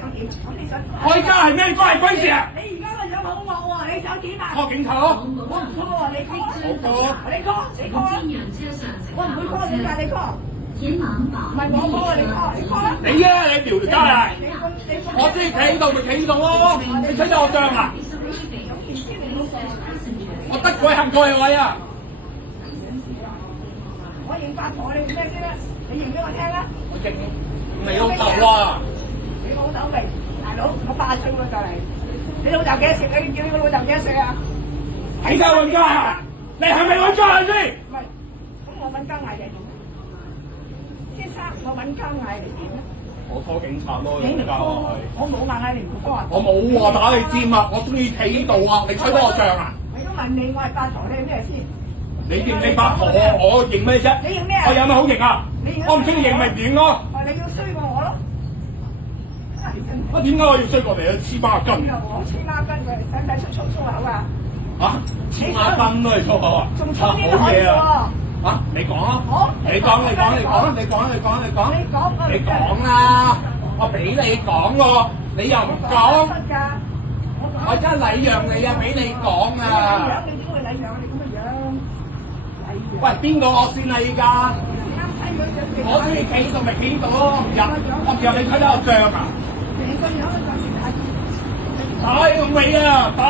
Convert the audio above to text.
想點？你想我而家係咩關係鬼事啊？你而家個樣好惡喎！你想點啊？ call 警察咯！我唔 call 喎，你 call 你 call 啦！我唔會 call 點解你 call？唔係我 call 你 call 啦！你啊，你撩條街啊！你我中意企喺度咪企喺度咯！你吹得我脹啊！我得鬼行過去位啊！我認八婆，你咩先啦？你認俾我聽啦！我認你老豆啊！你老豆未？大佬，我8歲喎就嚟。你老豆幾多歲？你叫你個老豆幾多歲啊？睇晒揾家，你係咪揾家先？唔係，咁我揾家嗌你點？先生，我揾家嗌你點咧？我 call 警察咯，你唔而家 call，我冇嗌你唔 call 啊！我冇話打你尖啊！我中意企喺度啊！你吹得我脹啊！我都問你，我係八婆，你係咩先？你認你八婆，我認咩啫？你認咩啊？我有咩好認啊？我唔中意認咪唔認咯。你要衰過我咯？我點解我要衰過你啊？黐孖筋！我黐孖筋嘅，使唔使粗口啊？嚇！黐孖筋都係粗口啊！仲粗啲都可以喎！嚇！你講啊！你講啦！我俾你講喎，你又唔講。我而家禮讓你啊，俾你講啊！你點會禮讓？你咁嘅樣，喂，邊個我先啊？依家我中意企喺度咪企喺度咯，唔入你睇得我脹啊！成個樣都想住睇。打你個尾啊！打！